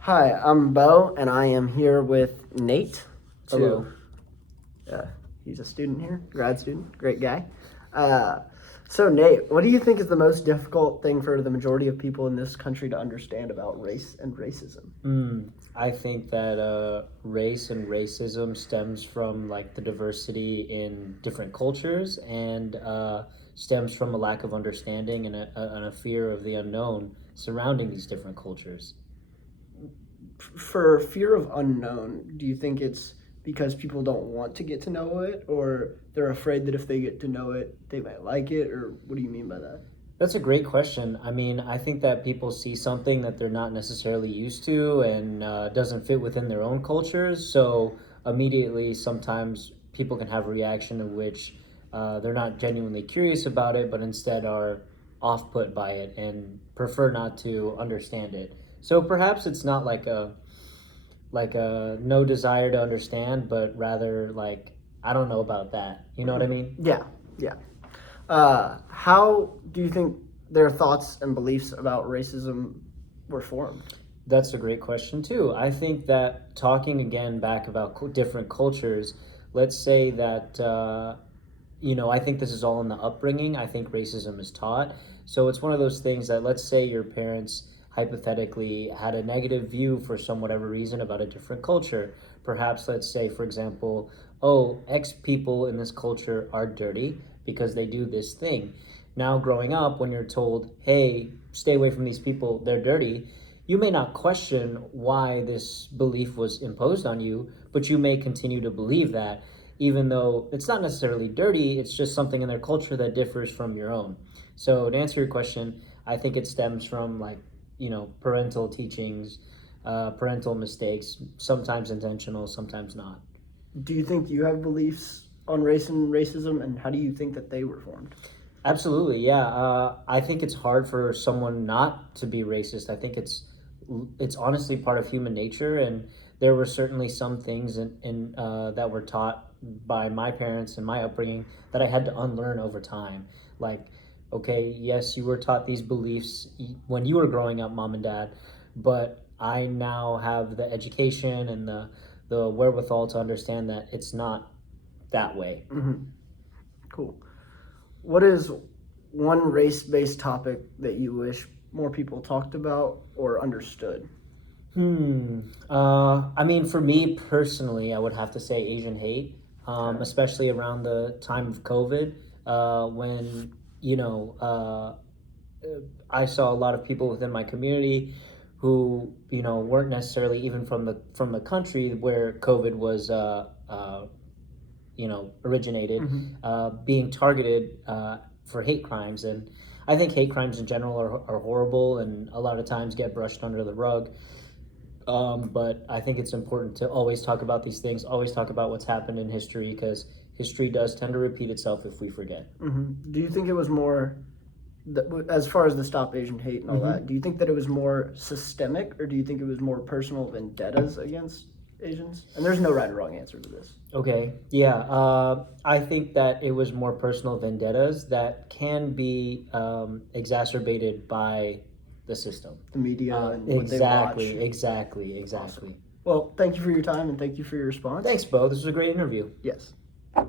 Hi, I'm Bo, and I am here with Nate. Hello. He's a student here, grad student, great guy. So, Nate, what do you think is the most difficult thing for the majority of people in this country to understand about race and racism? I think that race and racism stems from like the diversity in different cultures and stems from a lack of understanding and a fear of the unknown surrounding these different cultures. For fear of unknown, do you think it's because people don't want to get to know it, or they're afraid that if they get to know it, they might like it, or what do you mean by that? That's a great question. I mean, I think that people see something that they're not necessarily used to and doesn't fit within their own cultures. So immediately, sometimes people can have a reaction in which they're not genuinely curious about it, but instead are off put by it and prefer not to understand it. So perhaps it's not like a no desire to understand, but rather like I don't know about that. You know what I mean? Yeah, yeah. How do you think their thoughts and beliefs about racism were formed? That's a great question too. I think that talking again back about different cultures, let's say that I think this is all in the upbringing. I think racism is taught. So it's one of those things that let's say your parents hypothetically had a negative view for some whatever reason about a different culture. Perhaps let's say, for example, oh, X people in this culture are dirty because they do this thing. Now, growing up, when you're told, hey, stay away from these people, they're dirty, you may not question why this belief was imposed on you, but you may continue to believe that, even though it's not necessarily dirty, it's just something in their culture that differs from your own. So, to answer your question, I think it stems from parental teachings, parental mistakes, sometimes intentional, sometimes not. Do you think you have beliefs on race and racism, and how do you think that they were formed? Absolutely, yeah. I think it's hard for someone not to be racist. I think it's honestly part of human nature, and there were certainly some things that were taught by my parents and my upbringing that I had to unlearn over time. Like, okay, yes, you were taught these beliefs when you were growing up, mom and dad, but I now have the education and the wherewithal to understand that it's not that way. Mm-hmm. Cool. What is one race-based topic that you wish more people talked about or understood? I mean, for me personally, I would have to say Asian hate, Okay. especially around the time of COVID, when you know I saw a lot of people within my community who weren't necessarily even from the country where COVID was originated, Mm-hmm. being targeted for hate crimes. And I think hate crimes in general are horrible and a lot of times get brushed under the rug. But I think it's important to always talk about these things, always talk about what's happened in history, because history does tend to repeat itself if we forget. Mm-hmm. Do you think it was more, as far as the Stop Asian Hate and all Mm-hmm. that, do you think that it was more systemic, or do you think it was more personal vendettas against Asians? And there's no right or wrong answer to this. Okay, yeah. I think that it was more personal vendettas that can be exacerbated by the system. The media and what they watch. Exactly. Awesome. Well, thank you for your time and thank you for your response. Thanks, Bo. This was a great interview. Yes.